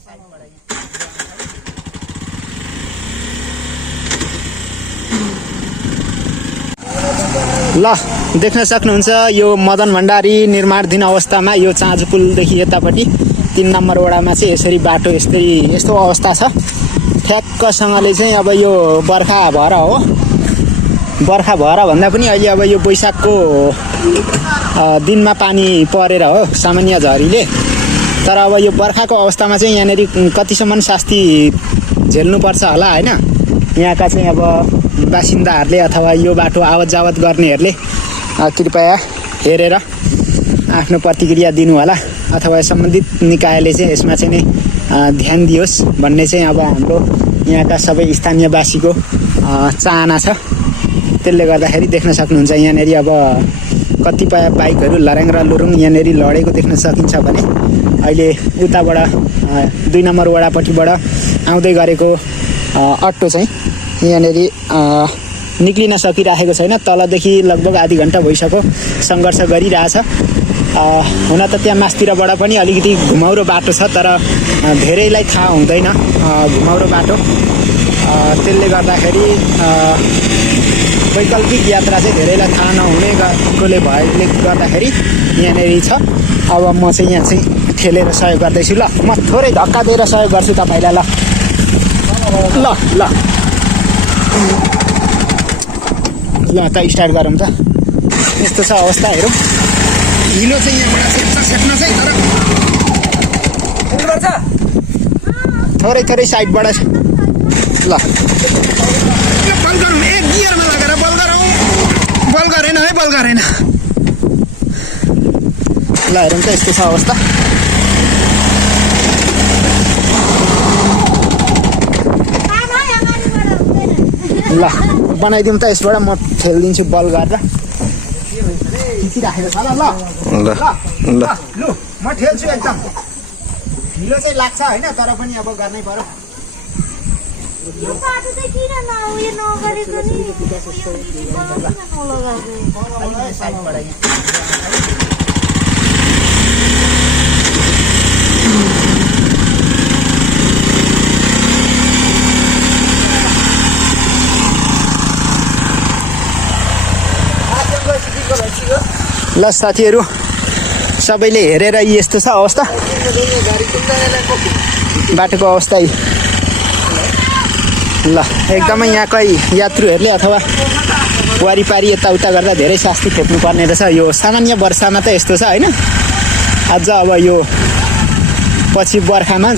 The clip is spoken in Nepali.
ल देख्न सक्नुहुन्छ यो मदन भण्डारी निर्माणाधीन अवस्थामा यो चाँजो पुलदेखि यतापट्टि 3 नम्बर वडामा चाहिँ यसरी बाटो यस्तो अवस्था छ। ठ्याक्कसँगले चाहिँ अब यो बर्खा भएर हो, बर्खा भएर भन्दा पनि अहिले अब यो वैशाखको दिनमा पानी परेर हो सामान्य झरीले। तर अब यो बर्खाको अवस्थामा चाहिँ यहाँनेरि कतिसम्म शास्ति झेल्नुपर्छ होला हैन। यहाँका चाहिँ अब बासिन्दाहरूले अथवा यो बाटो आवत जावत गर्नेहरूले कृपया हेरेर आफ्नो प्रतिक्रिया दिनु होला अथवा सम्बन्धित निकायले चाहिँ यसमा चाहिँ नै ध्यान दियोस् भन्ने चाहिँ अब हाम्रो यहाँका सबै स्थानीयवासीको चाहना छ। त्यसले गर्दाखेरि देख्न सक्नुहुन्छ यहाँनेरि अब कतिपय बाइकहरू लर्याङ र लुरुङ यहाँनेरि लडेको देख्न सकिन्छ भने अहिले उताबाट 2 नम्बर वडापट्टिबाट आउँदै गरेको अटो चाहिँ यहाँनेरि निक्लिन सकिरहेको छैन। तलदेखि लगभग आधी घन्टा भइसक्यो सङ्घर्ष गरिरहेछ। हुन त त्यहाँ मास्तिरबाट पनि अलिकति घुमाउरो बाटो छ, तर धेरैलाई थाहा हुँदैन घुमाउरो बाटो। त्यसले गर्दाखेरि वैकल्पिक यात्रा चाहिँ धेरैलाई थाहा नहुनेकोले भएकोले गर्दाखेरि यहाँनेरि छ। अब म चाहिँ यहाँ चाहिँ ठेलेर सहयोग गर्दैछु। ल म थोरै धक्का दिएर सहयोग गर्छु तपाईँलाई। ल ल ल त स्टार्ट गरौँ त। यस्तो छ अवस्था हेरौँ। हिलो चाहिँ यहाँबाट सेक्न चाहिँ तर थोरै थोरै साइडबाट छ। ल बल गरौँ, एक गियरमा लगाएर बल गरौँ। बल गरेन है, बल गरेन। ल हेरौँ त यस्तो छ अवस्था। ल बनाइदिउँ त यसबाट, म ठेलिदिन्छु बल गरेर। खिचिराखेको छ। ल ल ल ल म ठेल्छु एकदम। ढिलो चाहिँ लाग्छ होइन, तर पनि अब गर्नै पर्यो। यो बाटो चाहिँ किन उयो नगरेको नि? ल साथीहरू सबैले हेरेर यस्तो छ अवस्था बाटोको अवस्था। ल एकदमै यहाँकै यात्रुहरूले अथवा वारिपारी यताउता गर्दा धेरै शास्ति खेप्नुपर्ने रहेछ। यो सामान्य वर्षामा त यस्तो छ होइन। अझ अब यो पछि बर्खामा